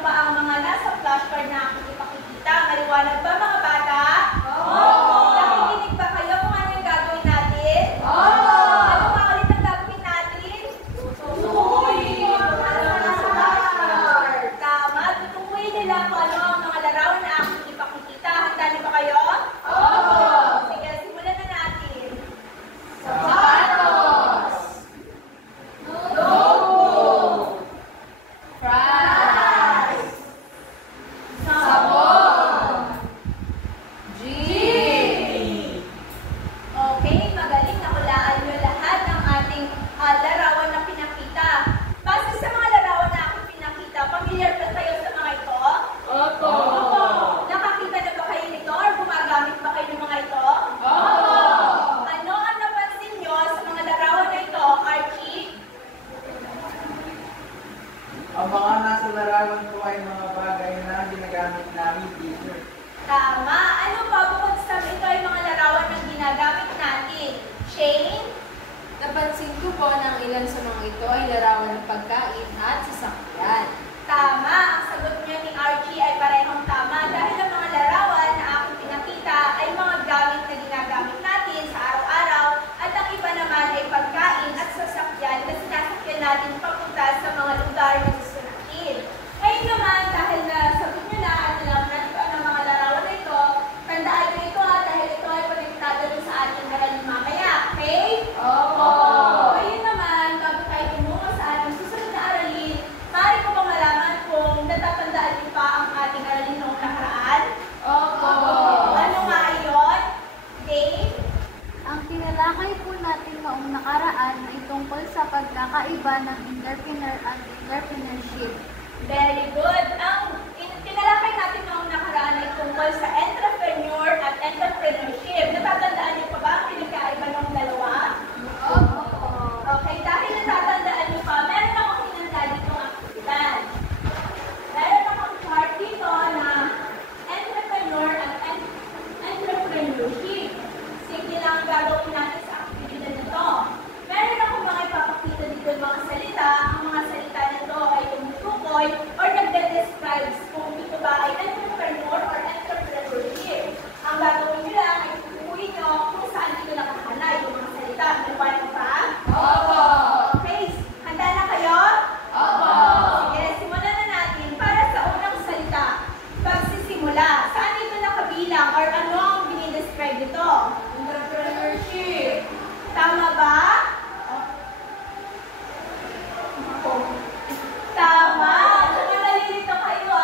ba ang mga nasa flashcard na aking ipakikita? Maliwanag ba mga bata? Oo! Nakikinig ba kayo kung ano yung gagawin natin? Oo! Ano ba ulit ang gagawin natin? Tutukuyin ang nasa flashcard. Tama, tutukuyin nila kung ano ang mga larawan na aking ipakikita. Handa niyo ba kayo? Oo! Sige, simulan na natin. Sapatos. Notebook. Fries. Sabon. Jeep. Okay, magaling. Nakulaan niyo lahat ng ating larawan na pinakita. Base sa mga larawan na aking pinakita, pamilyar ba kayo sa mga ito? Opo. Nakakita na ba kayo nito or gumagamit ba kayo ng mga ito? Opo. Ano ang napansin niyo sa mga larawan na ito, Archie? Ang mga nasa larawan ko ay mga bagay na ginagamit namin dito. Tama. Ano pa bukod sa ito ay mga larawan na ginagamit natin? Shane? Napansin ko po na ang ilan sa mga ito ay larawan ng pagkain at sasakyan. Tama. Ang sagot niya ni Archie ay parehong tama dahil ang mga larawan na aking pinakita ay mga gamit na ginagamit natin sa araw-araw at ang iba naman ay pagkain at sasakyan na sinasakyan natin papunta sa mga lugar na gusto natin. Ngayon naman, dahil nasagot niyo na at alam natin kung ano ang mga larawan na ito, tandaan niyo ito dahil ito ay konektado rin sa ating aralin mamaya. Okay? Opo. Ngayon naman, bago tayo tumungo sa ating susunod na aralin, maaari ko ba malaman kung natatandaan niyo pa ang ating aralin noong nakaraan? Opo. Ano nga iyon? Dave? Ang tinalakay po natin noong nakaraan ay tungkol sa pagkakaiba ng entrepreneur at entrepreneurship. Very good. Ang tinalakay natin noong nakaraan ay tungkol sa entrepreneur at entrepreneurship. Natatandaan niyo pa ba ang pinagkaiba ng dalawa? Opo. Okay, dahil natatandaan niyo pa, meron akong hinanda ditong aktibidad. Meron akong chart dito na entrepreneur at entrepreneurship. Sige lang ang gagawin natin sa aktibidad na to. Meron akong mga ipapakita dito ng mga salita. Ang mga salita na to ay tumutukoy or nagde-describe kung ito ba ay entrepreneur or entrepreneurship. Ang gagawin nyo lang ay tutukuyin nyo kung saan dito nakahanay yung mga salita. Naliwanag pa? Opo. Okay, handa na kayo? Opo. Sige, simulan na natin. Para sa unang salita, pagsisimula, saan ito nakabilang or ano ang binidescribe dito? Entrepreneurship. Tama ba? Tama! So, nakalilito kayo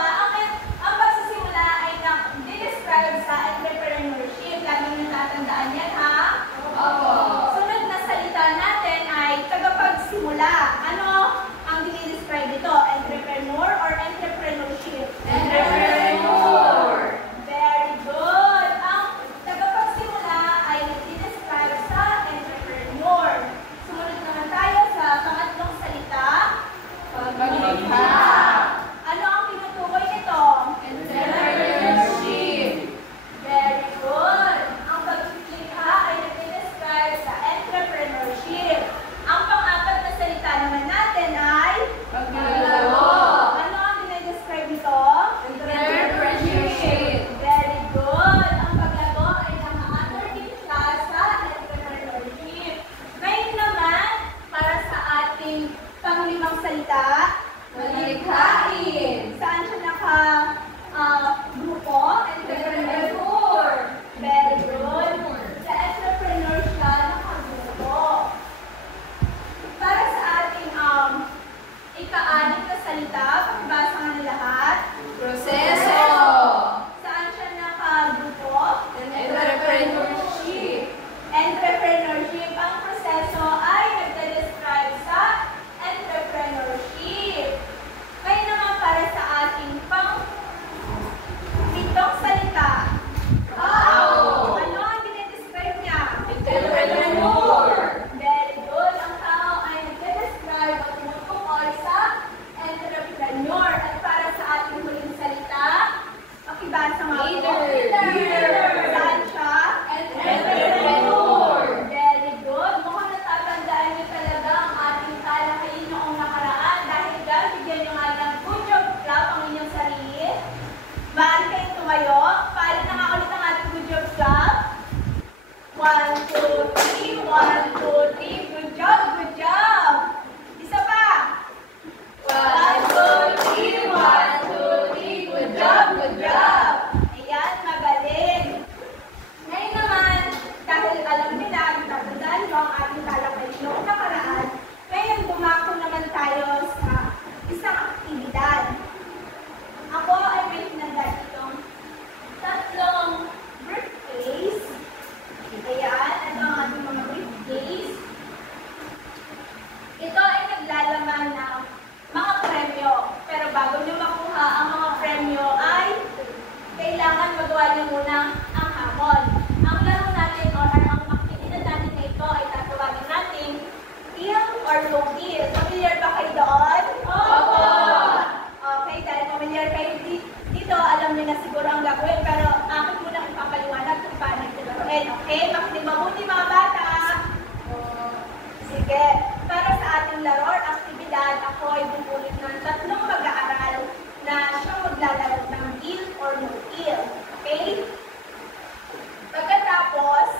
muna ang hamon. Ang laro natin or ang activity natin na ito ay tatawagin natin deal or no deal. Familiar ba kayo doon? Opo! Okay, dahil familiar kayo dito, alam niyo na siguro ang gagawin, pero akin muna ipapaliwanag kung paano ito laruin. Okay? Makinig mabuti mga bata! Sige, para sa ating laro or aktibidad, ako ay bubulot ng 3 mag-aaral na siyang maglalaro ng deal or no deal. Okay? Pagkatapos,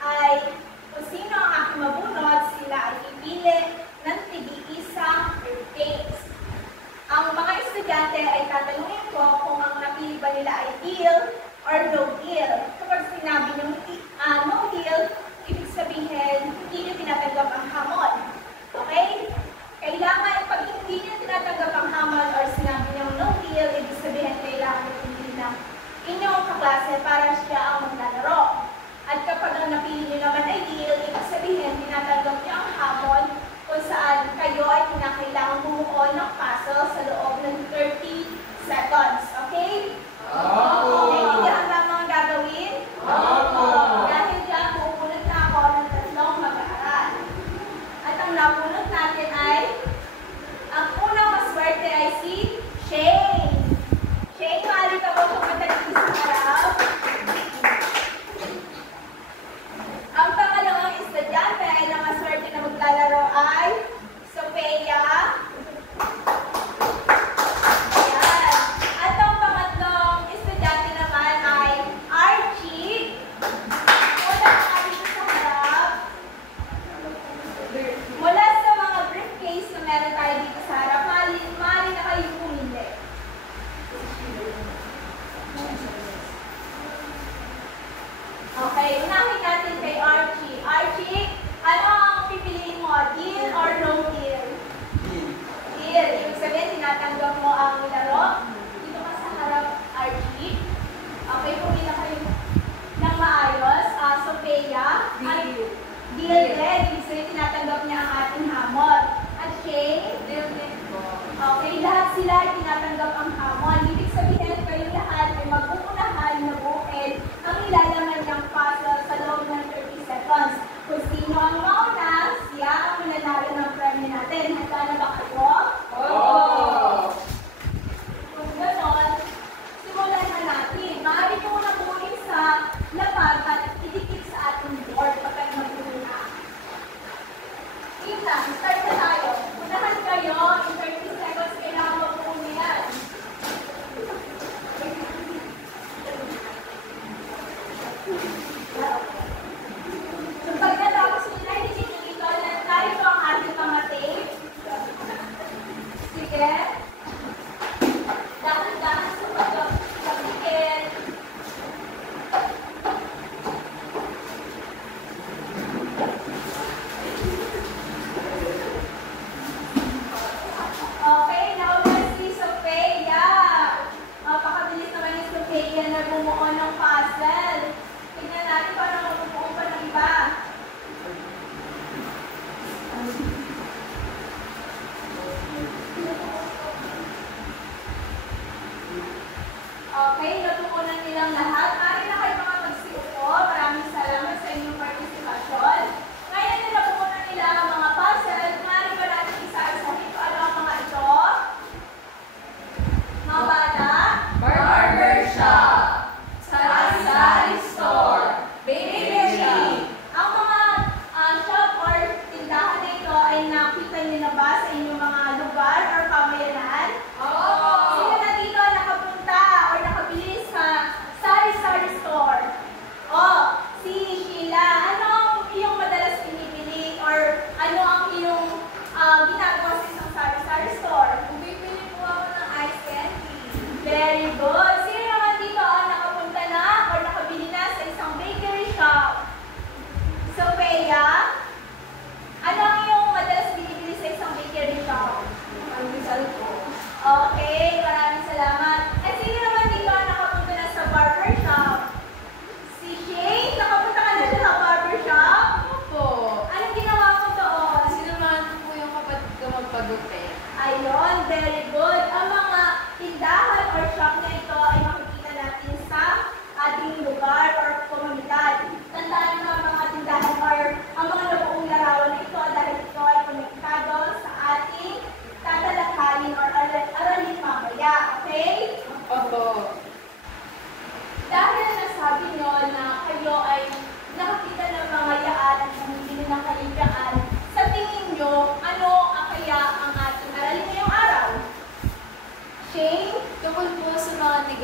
ay kung sino ang aking mabunod, sila ay pipili ng tig-iisang birthdays. Ang mga estudyante ay tatanungin ko kung ang napili ba nila ay deal or no deal. Kapag sinabi niyong no deal, ibig sabihin, hindi niyo tinatanggap ang hamon. Okay? Kailangan, pag hindi niyo tinatanggap ang hamon or sinabi niyong no deal, ibig sabihin, kailangan niyo pumili ng inyong kaklase para siya ang maglalaro. At kapag ang napili niyo naman ay deal, ibig sabihin, tinatanggap niyo ang hamon kung saan kayo ay kinakailangan bumuo ng puzzle sa loob ng 30 seconds. Okay? Okay, hindi ang mga gagawin? Dahil dyan, pupunod na ako ng 3 mag-aaral. At ang napunod natin ay, ang unang maswerte ay si Shane. Shane, maaari ka ba pumunta dito sa harap? Ang pangalawang estudyante ay na maswerte na maglalaro ay Sophia. Ayan. At ang pangatlong estudyante naman ay Archie. Mula ka dito sa harap. Mula sa mga briefcase na meron tayo dito sa harap, maaari na kayo pumili. Okay, unahin natin kay Archie. Archie, ano ang pipiliin mo? Deal or no deal? Deal. Ibig sabihin, tinatanggap mo ang laro. Dito ka sa harap, Archie. Okay, pumila kayo ng maayos. Sophia. Deal din. Ibig sabihin, tinatanggap niya ang ating hamon. At Shane? Deal din po. Okay, lahat sila ay tinatanggap ang hamon. Ibig sabihin, kayong lahat ay mag-uunahan na buuin ang ilalaman ng puzzle sa loob ng 30 seconds. Kung sino ang mauna, siya ang mananalo ng premyo natin. Handa na ba kayo? Kung gano'n, simulan na natin. Maaari ko muna buuin sa lapag at idikit sa ating board pagkat mag-una. Ina, start na tayo. Unahan kayo, in 30 seconds, kailangan mag-una yan. Pagkatapos nila, hindi nyo dito, narito ang ating mga tape. Sige. Dahan-dahan sa pagkakit. Okay, nauna si Sophia. Mapakabilis naman ni Sophia na bumuo ng puzzle. Tingnan natin paano mabubuo pa ng iba. Okay, natutunan nilang lahat. Maaari na kayo mga magsiupo. Maraming salamat sa inyong partisipasyon. Ngayon nila pupunan nila ang mga puzzle. Maaari ba natin isa-isahin kung ano ang mga ito? Mga bata? Barbershop. Sari-sari store. Bakery. Ang mga shop or tindahan na ito ay nakita niyo na ba sa inyong mga lugar or pamayanan? Sino na dito nakapunta or nakabili sa sari-sari store? Si Sheila. Ano ang iyong madalas pinipili or ano ang iyong ginagawa sa isang sari-sari store? Bibili po ako ng ice candy. Very good. Sino naman dito ang nakapunta na or nakabili na sa isang bakery shop? Sophia, ano ang iyong madalas binibili sa isang bakery shop? Almusal po. Okay, maraming salamat. At sino naman dito ang nakapunta na sa barber shop? Si Shane, nakapunta ka na sa barber shop? Opo. Anong ginawa mo doon? Sinamahan ko po yung kapatid ko magpagupit. Ayun, very good. Ang mga tindahan or shop na ito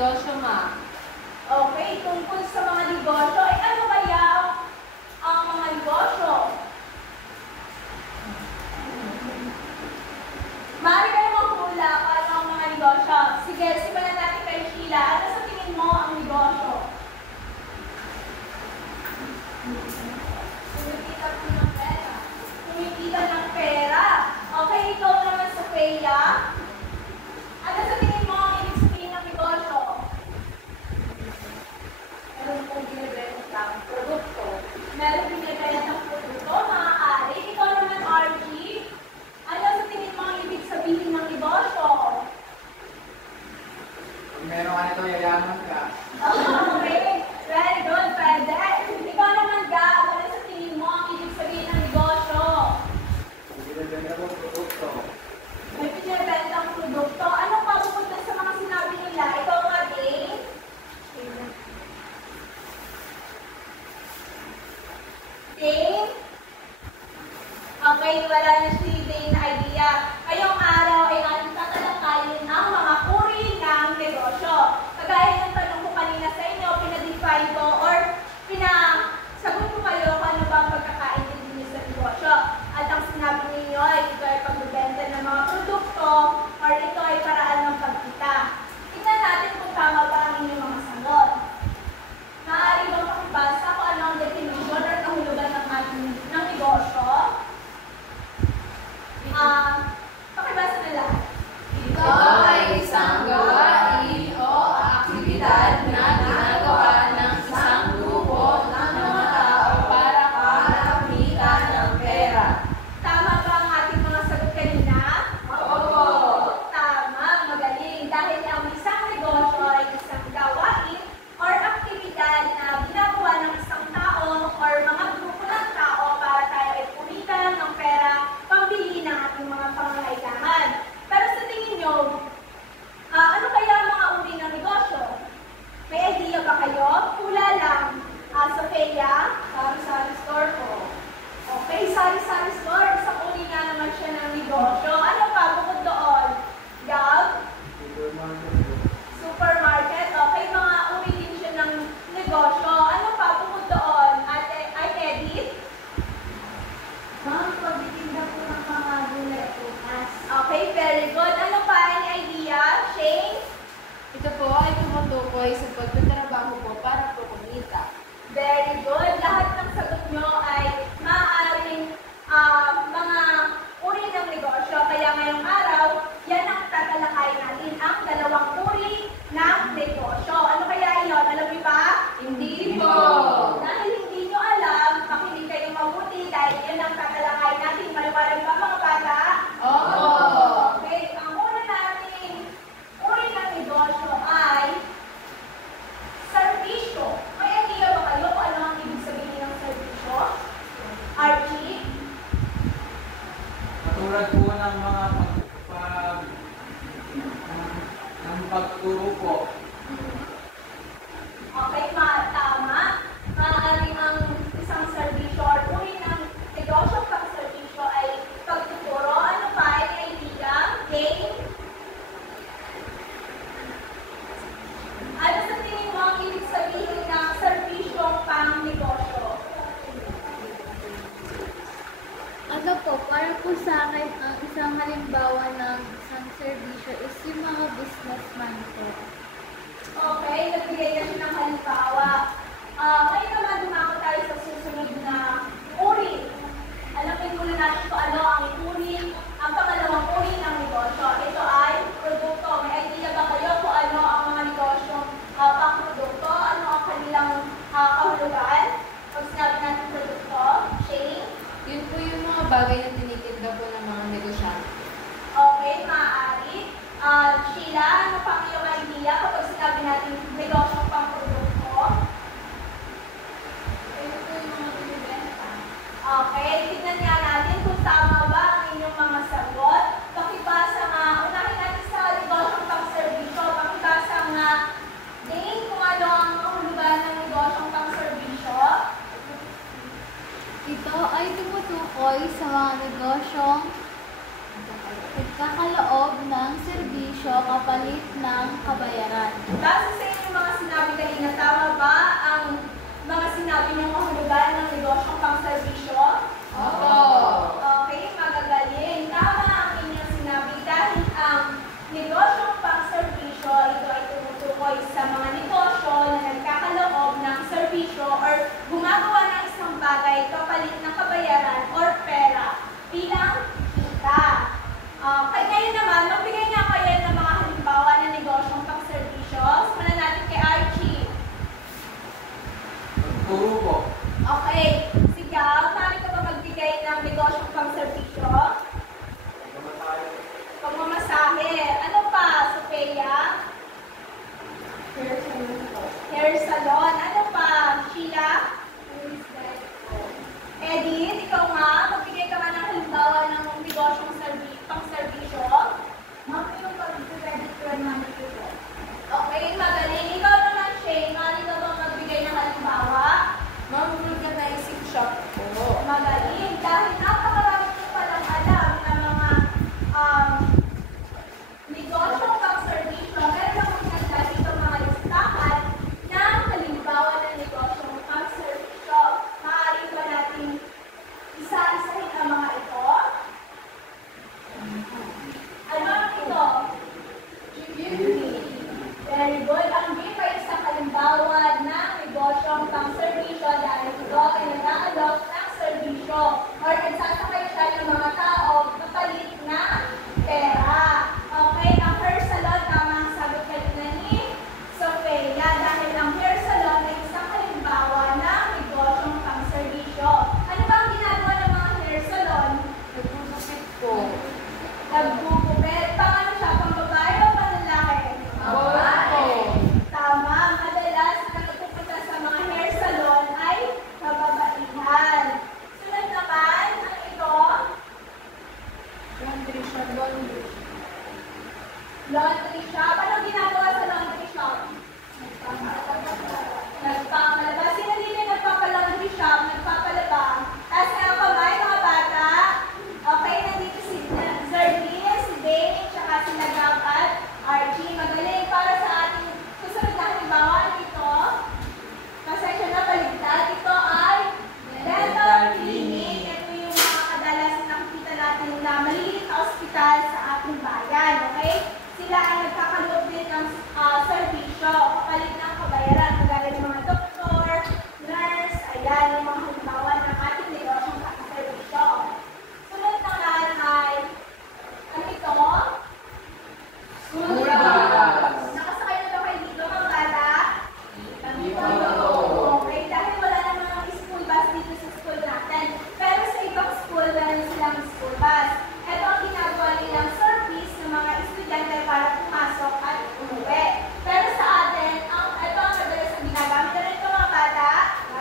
negosyo, ma? Okay, tungkol sa mga negosyo, ay ano kaya ang mga negosyo? Maaari kayo maghula kung ano ang mga negosyo. Sige, simulan natin kay Sheila. Ano sa tingin mo ang negosyo? Kumikita po ng pera. Kumikita ng pera. Okay, ikaw naman sa Freya. Ano sa tingin mo ang ibig sabihin ng negosyo? Meron pong binibenta ng produkto. Meron binibenta ng produkto, maaari. Ikaw naman, RG. Ano sa tingin mo ang ibig sabihin ng negosyo? Kung meron ka nito, yayaman ka. Okay, very good, pwede. Ikaw naman, Gab, ano sa tingin mo ang ibig sabihin ng negosyo? Binibenta ko produkto. May pinibentang produkto. Anong pabukod na sa mga sinabi nila? Ikaw nga, Dane? Dane? Okay, wala na si Dane na idea. Ngayong araw ay ating tatalakayin ang mga uri ng negosyo. Kagaya ng tanong ko kanina sa inyo, pinadefine ko or pinasagot ko kayo kung ano ba ang pagkakaintindi niyo sa negosyo. At ang sinabi ninyo ay ito ay pagbibenta ng mga produkto or ito ay paraan ng pagkita. Tingnan natin kung tama ba ang inyong mga sagot. Maaari bang pakibasa kung ano ang definition or kahulugan ng ating ng negosyo? Pakibasa na lahat. Ito ay isang gawain o aktibidad na ginagawa ng isang grupo ng mga tao para makamita ng pera. Tama ba ang ating mga sagot kanina? Opo. Tama, magaling. Dahil ang isang negosyo ay isang gawain or aktibidad na ginagawa ng isang tao or mga grupo ng tao para tayo ay kumita ng pera pambili ng ating mga pangangailangan. Pero sa tingin nyo, ano kaya ang mga uri ng negosyo? May idea ba kayo? Hula lang. Sofia, sari-sari store po. Okay, sari-sari store. Isang uri nga naman siya ng negosyo. Ano pa bukod doon? Gab? Supermarket po. Supermarket. Okay, mga uri din siya ng negosyo. Ano pa bukod doon? Ay, Edith? Ma'am, pagtitinda po ng mga gulay bukas. Okay, very good. Ano pa? Any idea? Shane? Ito po ay tumutukoy sa pagtatrabaho po para po kumita. Very good. Lahat ng sagot nyo ay maaaring mga uri ng negosyo. Kaya ngayong araw, yan ang tatalakay natin, ang dalawang uri ng negosyo. Ano kaya iyon? Alam niyo ba? Hindi po. Dahil hindi nyo alam, makinig kayo mabuti dahil yan ang tatalakay natin. Maliwanag ba mga bata? Opo. Okay. Ang una nating uri ng negosyo ay serbisyo. May idea ba kayo kung ano ang ibig sabihin ng serbisyo? Archie? Katulad po ng mga ng pagturo po. Okay, tama. Maaaring ang isang serbisyo or uri ng negosyo pang serbisyo ay pagtuturo. Ano pa? Any idea? Game? Ano sa tingin mo ang ibig sabihin ng serbisyong pang negosyo? Ano po, para po sa akin, ang isang halimbawa ng isang serbisyo is yung mga businessman po. Okay, nagbigay kasi ng halimbawa. Ngayon naman dumako tayo sa susunod na uri. Alamin muna natin kung ano ang uri, ang pangalawang uri ng negosyo. Ito ay produkto. May idea ba kayo kung ano ang mga negosyo pang-produkto? Ano ang kanilang kahulugan? Pag sinabi natin produkto, Shane? Yun po yung mga bagay na tinitinda po ng mga negosyante. Okay, maaari. Sheila, ano pang iyong idea kapag sinabi natin negosyo pang-produkto? Ito po yung mga binibenta. Okay, tignan nga natin kung tama ba ang inyong mga sagot. Pakibasa nga, unahin natin sa negosyong pang-servisyo. Pakibasa nga din kung ano ang kahulugan ng negosyong pang-servisyo. Ito ay tumutukoy sa mga negosyong nagkakaloob ng serbisyo kapalit ng kabayaran. Base Very good. Ang beef ay isang halimbawa ng negosyong pang-serbisyo dahil ito ay nag-aalok ng serbisyo or nagsasakay siya ng mga tao kapalit na pera. Okay, ang hair salon, tama ang sagot kanina ni Sofia dahil ang hair salon ay isang halimbawa ng negosyong pang-serbisyo. Ano ba ang ginagawa ng mga hair salon? Nagpupukit po. Nagpupupit. Paano siya? Pang babae o pang lalaki? Babae. Tama. Madalas na nagpupunta sa mga hair salon ay kababaihan. Sunod naman, ano ito? Laundry shop. Laundry. Laundry shop. Anong ginagawa sa laundry shop? Nagpapalaba. Sino dito yung nagpapalaundry shop? Nagpapalaba. Taas nga ang kamay, mga bata. Okay, nandito si Zerlina, si Dane, tsaka si Nagab at Archie. Magaling para sa ating susunod na halimbawa. Ito, pasensya na baligtad. Ito ay dental clinic. Ito yung mga kadalasan nakikita natin na maliliit na ospital sa ating bayan. Okay? Sila ay nagkakaloob din ng serbisyo, kapalit ng kabayaran, kagaya ng mga doktor, nurse, ayan, yung mga halimbawa ng ating negosyong serbisyo. Sunod naman ay, ano ito? School bus. Nakasakay na ba kayo dito, mga bata? Okay, dahil wala naman ang school bus dito sa school natin. Pero sa ibang school, meron silang school bus. Ito ang ginagawa nilang service ng mga estudyante para pumasok at umuwi. Pero sa atin, ito ang madalas ang ginagamit. Ano ito, mga bata?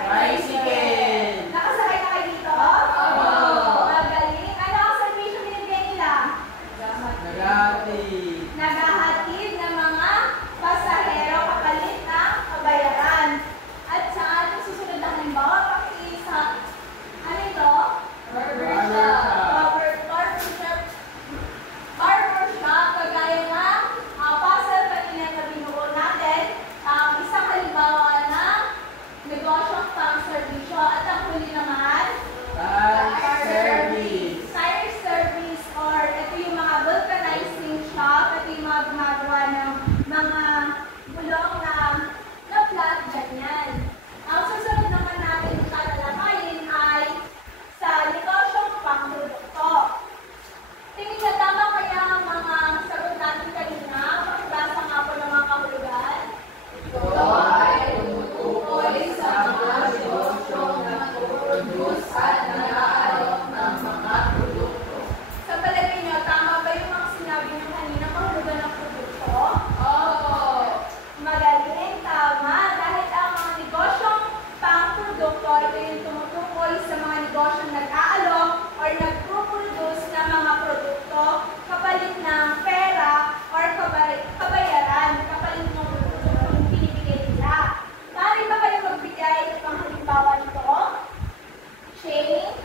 Bicycle. Nakasakay na kayo dito? Magaling. Ano ang service yung binibigay nila? Nagati. Naghahatid ng mga pasahero kapalit ng kabayaran. At sa ating susunod na halimbawa, pakiisa, ano ito? Barbershop, kagaya ng puzzle kanina na binuo natin, isang halimbawa ng negosyong pang-serbisyo. At ang huli naman, Tire service. tire service or ito yung mga vulcanizing shop, ito yung mga gumagawa ng mga bulong na flat, ganyan. Ang susunod naman natin tatalakayin ay sa negosyong pang-produkto. Tingin na tama kaya ang mga sagot natin kanina, pakibasa nga po ng mga kahulugan. Ito ay tumutukoy sa mga negosyong nagpo-produce at nag-aalok ng mga produkto. Sa palagay niyo, tama ba yung mga sinabi niyo kanina kahulugan ng produkto? Opo. Magaling, tama. Dahil ang mga negosyong pang-produkto, ito yung tumutukoy sa mga negosyong nag-aalok or nag-produce ng mga produkto kapalit ng pera or kabayaran, kapalit ng produktong binibigay nila. Maaari ba kayo magbigay ng halimbawa nito? Chain,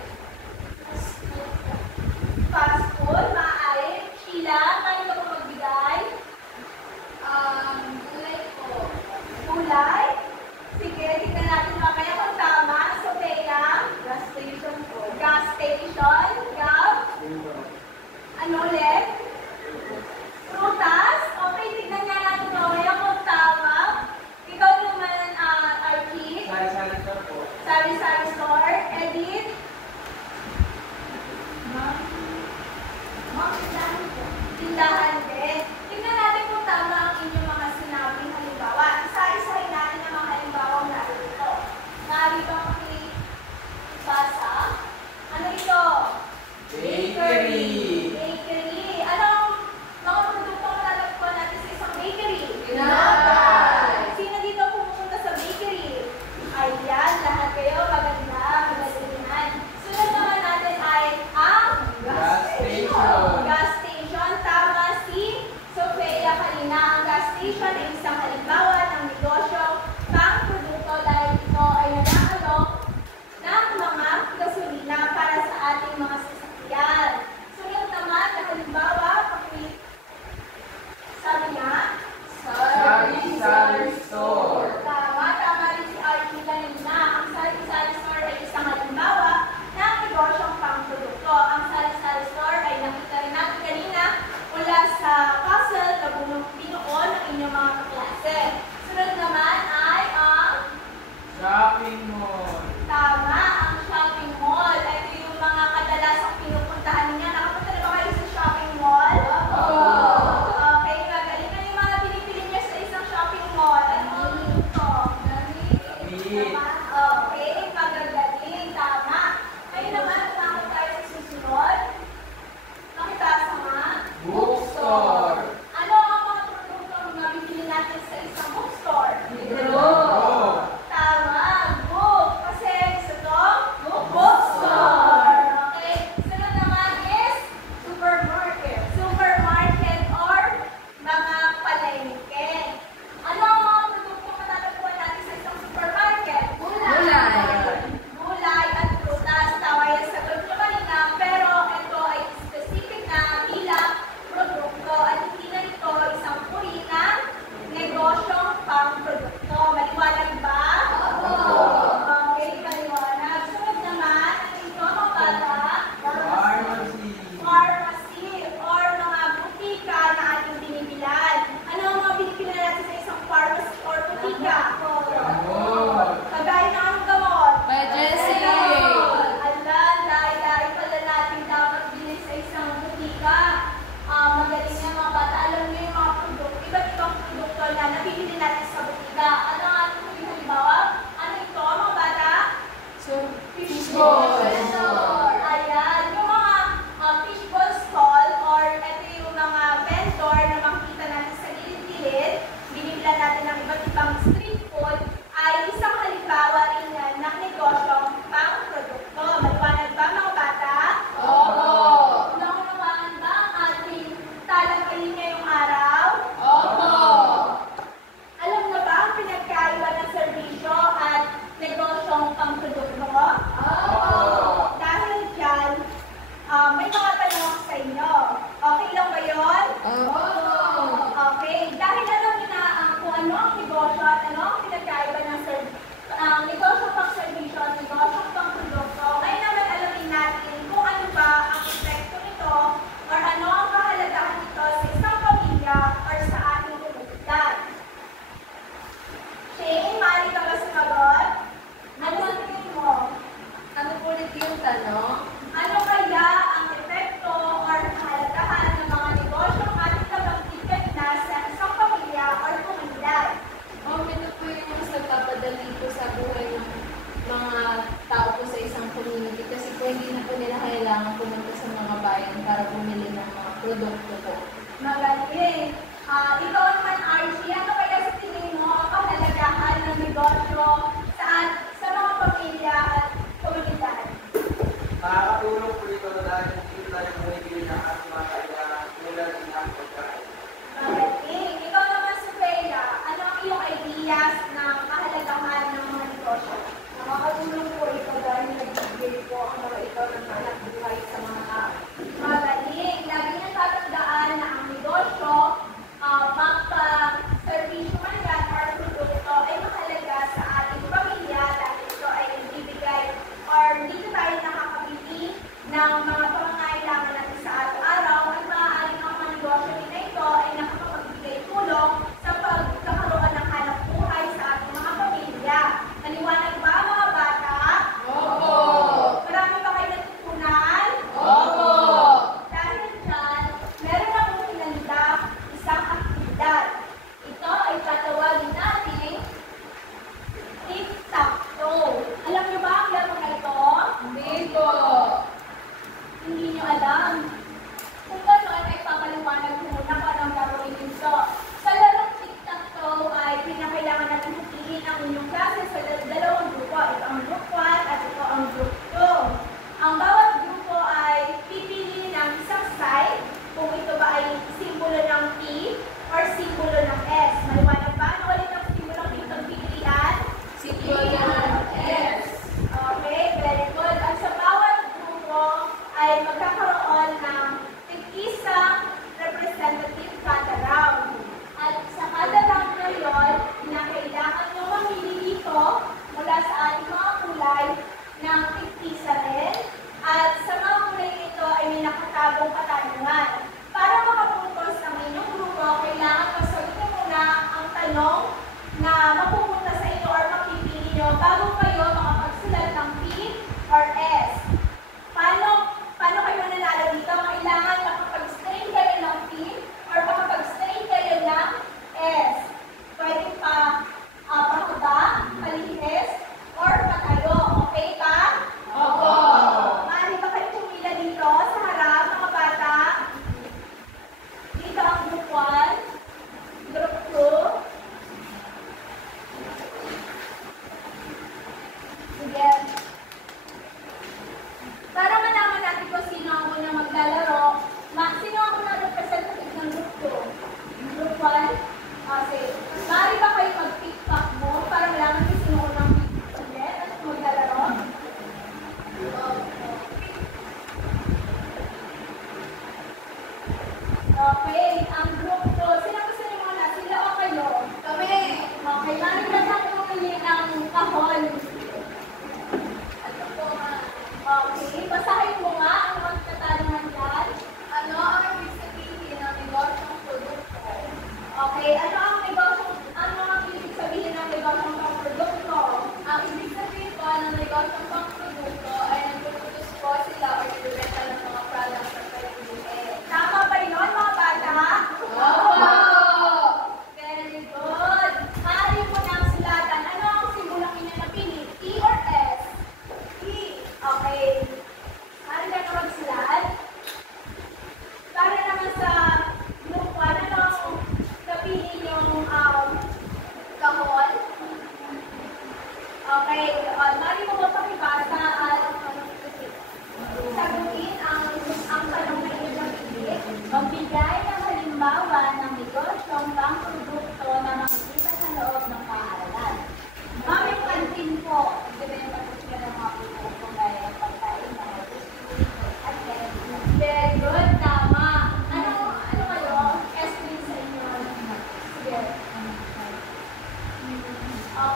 fast food, maaari. Sheila, maaari ka po magbigay? Gulay po. Kulay? Sige, tignan natin mamaya kung tama. Sofia? Gas station po. Gas station? Gab? Ano ulit? Prutas? Okay, tignan nga natin mamaya kung tama. Ikaw naman, Archie? Sari-sari store po. Sari-sari store? Edith? Tindahan din. Tignan natin kung tama ang inyong mga sinabing halimbawa. Isa-isahin natin ang mga halimbawa na ito. Narito ang makikibasa. Ano ito? Bakery. Bakery. Anong mga produkto matatagpuan natin sa isang bakery? Tinapay. Sino dito pumupunta sa bakery? Ayan, lahat kayo maganda, magalingan. Sunod naman natin ay ang Gas station. Gas station, tama si Sofia kanina. Ang gas station ay isang halimbawa ng negosyo pang-produkto dahil ito ay nag-aalok ng mga gasolina para sa ating mga sasakyan. Sunod naman na halimbawa, sabi nga, Sari-sari store. tama rin si Archie kanina. Ang sari-sari store ay isang halimbawa ng negosyong pang-produkto. Ang sari-sari store ay nakita rin natin kanina mula sa puzzle na binuo ng inyong mga kaklase. shopping mall. Tama, ang shopping mall. Ito yung mga kadalasang pinupuntahan niya. Nakapunta na ba kayo sa shopping mall? Okay, magaling na yung mga pinipili niya sa isang shopping mall. Ano ito? Damit. Okay, magagaling. Tama. Ngayon naman, takot tayo sa susunod. Nakitaas nga. Bookstore. Ano ang mga produkto na mabibili natin sa isang bookstore? Libro. Tama, book. Kasi isa to, bookstore. Okay. Sunod naman is supermarket. Supermarket or mga palengke. Ano ang mga produkto matatagpuan natin sa isang supermarket? Gulay at prutas. Tama yung sagot nyo kanina, pero ito ay specific na bilang produkto at hindi na ito isang uri ng negosyong pang-produkto. Maliwanag ba? Okay, maliwanag. Sunod naman, ano ito mga bata? Pharmacy. Pharmacy or mga butika na ating binibilan. Ano ang mga binibilan natin sa isang pharmacy or butika? Gamot. Kagaya ng anong gamot? Jessie! Alam, dahil pala natin dapat bilhin sa isang butika. Magaling nga mga bata. Alam niyo yung mga produkto, iba't ibang produkto na nabibili natin sa butika. Ano ang ating huling halimbawa? Ano ito mga bata? Fishball. Ayan, yung mga fishball stall or ito yung mga vendor na makikita natin sa gilid-gilid, binibilan natin ng iba't ibang street food, ay isang halimbawa rin yan ng negosyong pang-produkto. Maliwanag ba mga bata? Naunawaan ba ang ating talakayin ngayong araw? Alam na ba ang pinagkaiba ng serbisyo at negosyong pang-produkto? Dahil dyan, may mga tanong ako sa inyo. Okay lang ba yun? Okay. Dahil alam niyo na kung ano ang negosyo at ano ang pinagkaiba ng negosyo pang-serbisyo at negosyo pang-produkto, ngayon naman alamin natin kung ano ba ang epekto nito or ano ang kahalagahan nito sa isang pamilya or sa ating komunidad. Shane, maaari ka ba sumagot? Ano ang tingin mo? Ano ulit yung tanong? Ano kaya ang epekto or kahalagahan ng mga negosyong ating nabanggit kanina sa isang pamilya or komunidad? Ito po yung mas nagpapadali po sa buhay ng mga tao po sa isang community kasi po hindi na po nila kailangan pumunta sa mga bayan para bumili ng mga produkto po. Magaling. Ikaw naman, Archie, ano kaya sa tingin mo ang kahalagahan ng negosyo sa mga pamilya at komunidad? Nakakatulong po ito dahil hindi tayo bumibili ng ating mga kailangan tulad ng pagkain. Magaling. Ikaw naman, Sofia, ano ang iyong ideas ng kahalagahan ng mga negosyo? Nakakatulong po ito dahil nagbibigay po ang mga ito ng hanap buhay sa mga tao. Magaling. Lagi niyang tatandaan na ang negosyo, magpa-servisyo man yan or produkto ay mahalaga sa ating pamilya dahil ito ay nagbibigay or dito tayo nakakabili ng mga pangangailangan natin sa araw-araw at maaaring ang mga negosyo nila ito ay nakakapagbigay tulong sa pagkakaroon ng hanap buhay sa ating mga pamilya. Naliwanag ba mga bata? Marami ba kayo natutunan? Dahil dyan, meron akong pinanda isang aktibidad. Ito ay tatawagin natin tic-tac-toe. Alam niyo ba ang laro na ito? Hindi niyo alam. Kung gano'n ay papaliwanag ko muna kung anong gagawin ito. Sa larong tic-tac-toe ay pinakailangan natin hukiin ang inyong klase sa dalawang grupo. Ito ang group 1 at ito ang group 2. Ang bawat grupo ay pipili ng isang side kung ito ba ay simbolo ng T or simbolo ng S. Maliwanag ba? Ano ulit ang simbolo ng itong pipilian? Okay, very good. At sa bawat grupo ay magkakaroon ng tig-isang representative kada round. At sa kada round na yon, na kailangan nyo mamili dito mula sa ating mga kulay ng tig-isa rin. At sa mga kulay nito ay may nakatagong katanungan. Para makapuntos ang inyong grupo, kailangan masagot nyo muna ang tanong na mapupunta sa inyo or makipili nyo bago kayo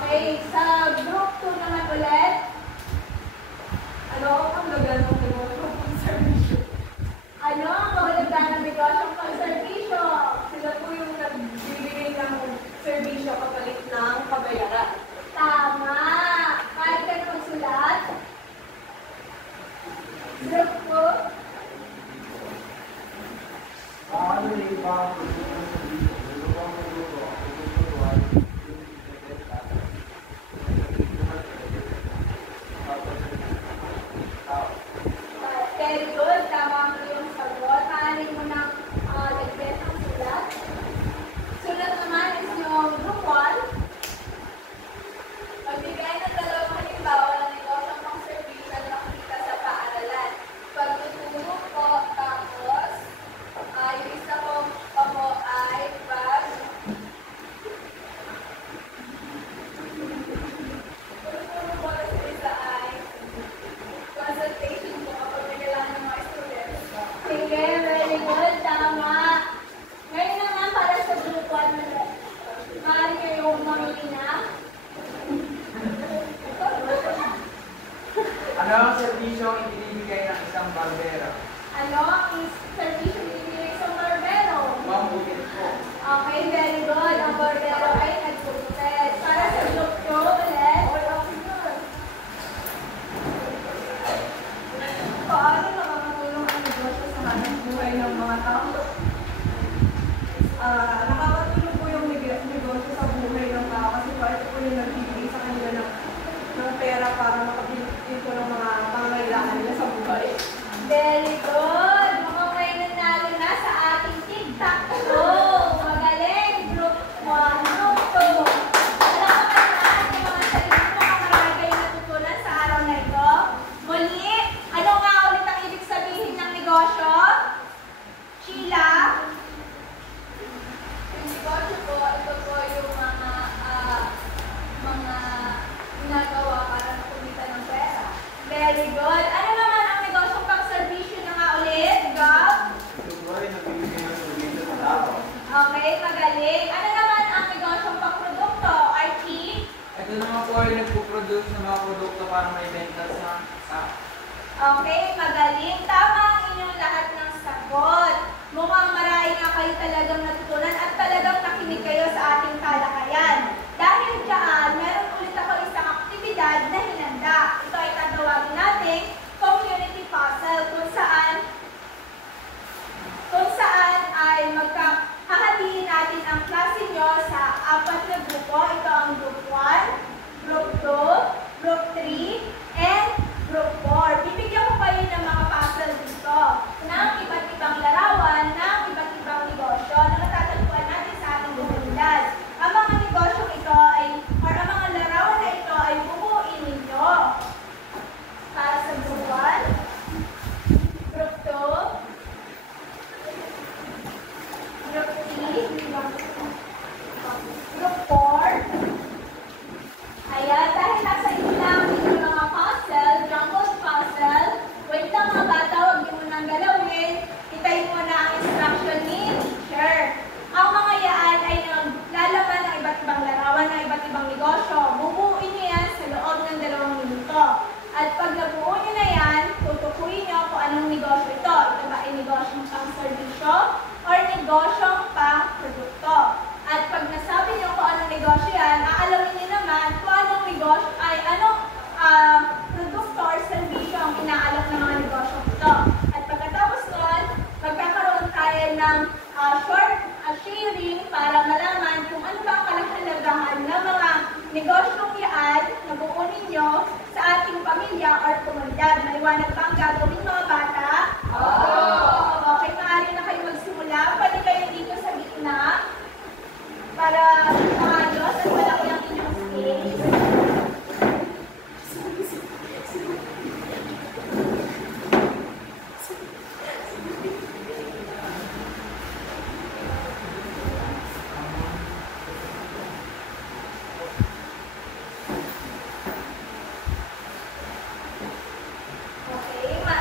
Okay, sa group 2 naman ulit. Ano ang lagan ng negosyo ng serbisyo? Ano ang kahulugan ng negosyong pagserbisyo? Sila po yung nagbibigay ng serbisyo kapalit ng kabayaran. Tama! Kahit ka na magsulat. Group 2. Paano yung ibang Very good. Tama mo yung sagot. Maanin mo ng lagyan ng sulat. Sulat naman is yung group 1. Magbigay ng dalawang halimbawa ng negosyong pang-serbisyo na nakikita sa paaralan. Pagtuturo po, tapos, yung isa po ay pag pagtuturo po sa isa ay consultation po kapag may kailangan ng mga students. Sige, very good. Tama. Ngayon naman para sa group 1 ulit. Maaari kayong mamili na. ano ang serbisyong ibinibigay ng isang barbero? Ano ang servisyo binibigay sa barbero? Mambukin po. Okay, very good. Ang barbero ay nagpupupet. Para sa group 2 ulit. Paano nakakatulong ang negosyo sa hanap buhay ng mga tao? Nakakatulong po yung negosyo sa buhay ng tao kasi po ito po yung nagbibigay sa kanila ng pera para makabili po ng mga pangangailangan nila sa buhay. Very good. Mukhang may nanalo na sa ating tic-tac-toe. Magaling. Group 1, group 2. Alam mo ba naman yung mga sarili mo kung marami kayong natutunan sa araw na ito? Muli, ano nga ulit ang ibig sabihin ng negosyo? Sheila? Yung negosyo po, ito po yung mga ginagawa para makumita ng pera. Very good. Ano naman ang negosyong pang-serbisyo na nga ulit? Gab? Ito po ay nagbibigay ng servisyo sa tao. Okay, magaling. Ano naman ang negosyong pang-produkto? Archie? Ito naman po ay nagpo-produce ng mga produkto para may benta sa Okay, magaling. Tama ang inyong lahat ng sagot. Mukhang marami nga kayo talagang natutunan at talagang nakinig kayo sa ating talakayan. Dahil dyan, meron ulit ako isang aktibidad na hinanda. Ito ay tatawagin natin community puzzle kung saan ay hahatiin natin ang klase nyo sa 4 na grupo. Ito ang group 1, group 2, group 3, and group 4. Bibigyan ko kayo ng mga puzzle dito ng iba't ibang larawan, ng iba't ibang negosyo na matatagpuan natin sa ating komunidad. Ang mga negosyong ito or ang mga larawan na ito ay bubuin ninyo. Para sa group 1, group 2, group 3, group 4. Ayan, dahil nasa inyo lang yung mga puzzle, jumbled puzzle, wait lang mga bata, huwag niyo munang galawin. Itayin mo na ang instruction ni teacher. Ang mga yaan ay naglalaman ng iba't ibang larawan ng iba't ibang negosyo. Bubuuin niyo yan sa loob ng 2 minuto. At pag nabuo niyo na yan, tutukuyin niyo kung anong negosyo ito. Ito ba ay negosyong pang-serbisyo or negosyong pang-produkto? At pag nasabi niyo kung anong negosyo yan, aalamin niyo naman kung anong negosyo ay anong produkto or serbisyo ang inaalok ng mga negosyo ito. At pagkatapos nun, magkakaroon tayo ng short sharing para malaman kung ano ba ang kalahalagahan ng mga negosyong yan na buo ninyo sa ating pamilya or komunidad. Maliwanag ba ang gagawin mga bata? Okay, maaari na kayo magsimula. Pwede kayo dito sa gitna para maayos at malaki ang inyong space.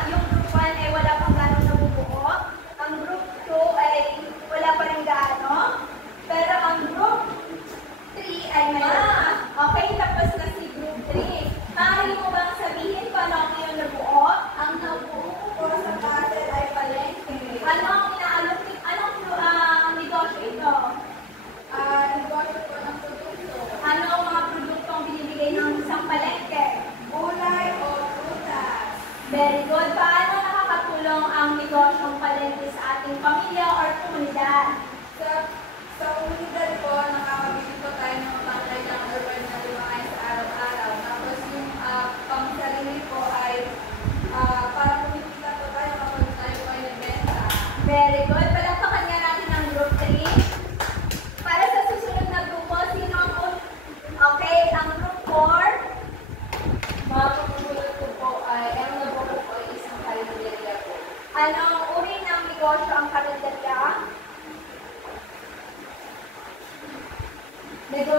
Yung group 1 ay wala pang gano'ng nabubuo. Ang group 2 ay wala pa rin gaano. Pero ang group 3 ay may okay,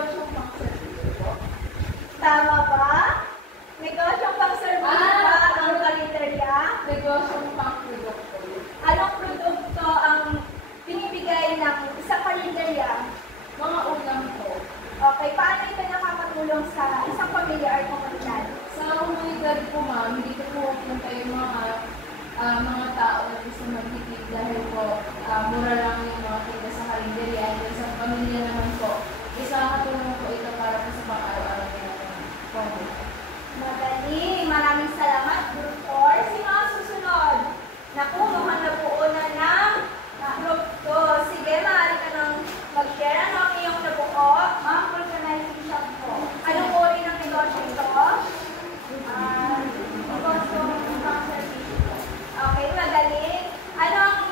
negosyong pang-serbisyo po. Tama ba? Negosyong pang-serbisyo ba ang karinderya? Negosyong pang-produkto. Anong produkto ang binibigay ng isang karinderya? Mga ulam po. Okay, paano ito nakakatulong sa isang pamilya or komunidad? Sa komunidad po ma'am, dito po pupunta yung mga tao na gusto magtipid dahil po mura lang yung mga tinda sa karinderya. And then sa pamilya naman po, katulong po ito para po sa pang-araw-araw nila po. Magaling! Maraming salamat, Group 4. Sino ang susunod? Naku, mukhang napuunan ng Group 2. Sige, maaari ka nang mag-share. Ano ang iyong nabuo? Ma'am, organization po. Anong uri ng negosyo ito? Negosyo ng pang-service. Okay, magaling. Ano ang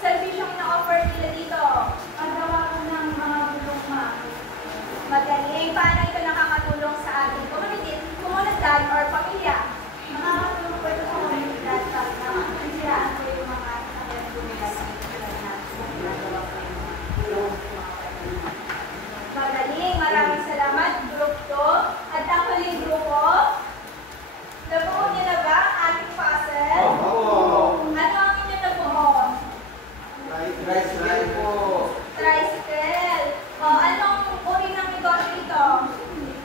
servisyong na-offer nila dito? Paggawa ko ng mga bulong, ma'am. Magaling. Paano ito nakakatulong sa ating komunidad or pamilya? Nakakatulong po ito sa komunidad para siraan ko yung mga komunidad na ginagawa ko yung magaling. Maraming salamat, Group 2. At ang huling grupo, nabuo niyo na ba ang ating puzzle? Ano ang inyong nabuo? Tricycle po. Tricycle. O, anong uri ng negosyo ito?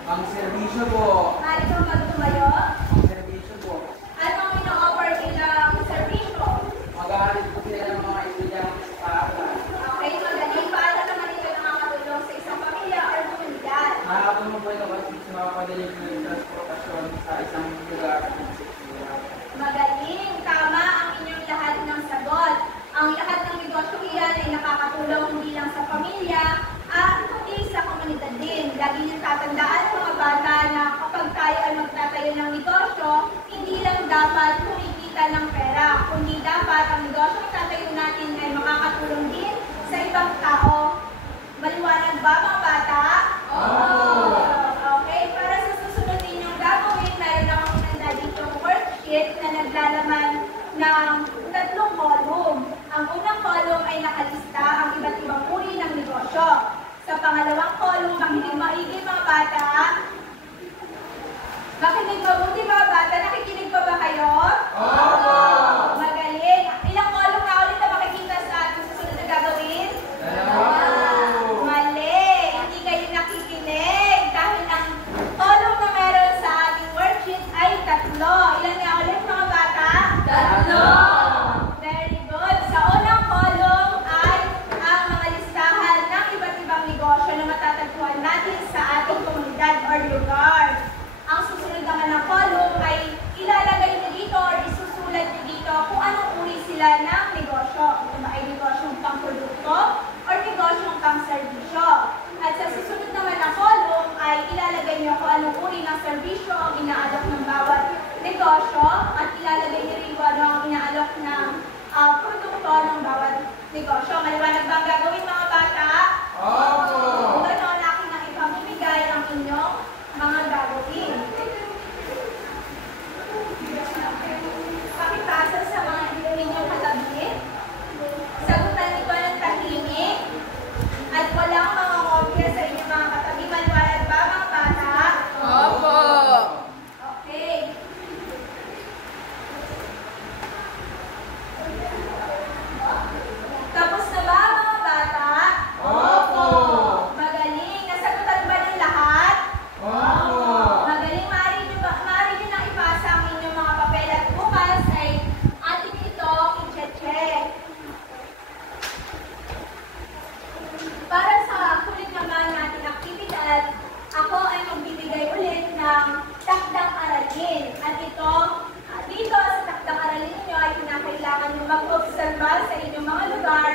Ang serbisyo po. Maaari kang magtumayo? Ang serbisyo po. Anong ino-offer nilang serbisyo? Mag-aaral po sila ng mga estudyante sa paaralan. Okay, magaling. Paano naman ito nakakatulong sa isang pamilya or komunidad? Nakakatulong po ito kasi sa mga padaling ng transportasyon sa isang lugar. Magaling. Tama ang inyong lahat ng sagot. Ang lahat ng negosyo iyan ay nakakatulong hindi lang sa pamilya, kundi sa komunidad din. Lagi niyong tatandaan mga bata na kapag tayo ay magtatayo ng negosyo, hindi lang dapat kumikita ng pera, kundi dapat ang negosyo na tatayo natin ay makakatulong din sa ibang tao. Maliwanag ba mga bata? Okay, para sa susunod ninyong gagawin, meron akong inanda ditong worksheet na naglalaman ng 3 column. Ang unang column ay nakalista ang iba't ibang uri ng negosyo. Sa pangalawang column, makinig maigi mga bata. Makinig mabuti mga bata. Nakikinig pa ba kayo? Opo! Magaling. Ilang column na ulit na makikita sa ating susunod na gagawin? Mali. Hindi kayo nakikinig. Dahil ang column na meron sa ating worksheet ay 3. Ilan nga ulit mga bata? 3. Very good. Sa unang column ay ang mga listahan ng iba't ibang negosyo na matatagpuan natin sa ating komunidad or lugar. Ang susunod naman na column ay ilalagay niyo dito or isusulat niyo dito kung anong uri sila ng negosyo. Ito ba ay negosyong pang-produkto or negosyong pang-serbisyo. At sa susunod naman na column ay ilalagay niyo kung anong uri ng serbisyo ang inaalok ng bawat negosyo at ilalagay niyo rin kung ano ang inaalok ng produkto ng bawat negosyo. Maliwanag ba ang gagawin mga bata? Opo! Kung gano'n, aking nang ipamimigay ang inyong mga gagawin. Pakipasa sa mga inyong katabi. Sagutan ito ng tahimik. At walang mga ngopya sa inyong mga katabi. Maliwanag ba mga bata? Opo! Okay. Tapos na ba mga bata? Opo! Magaling. Nasagutan ba ng lahat? Opo! Magaling. Maaari nyo na ipasa ang inyong mga papel at bukas ay ating ito i-check. Para sa kulit naman nating aktibidad, ako ay magbibigay ulit ng takdang aralin. At ito, dito sa takdang aralin ninyo ay kinakailangan nyo mag-obserba sa inyong mga lugar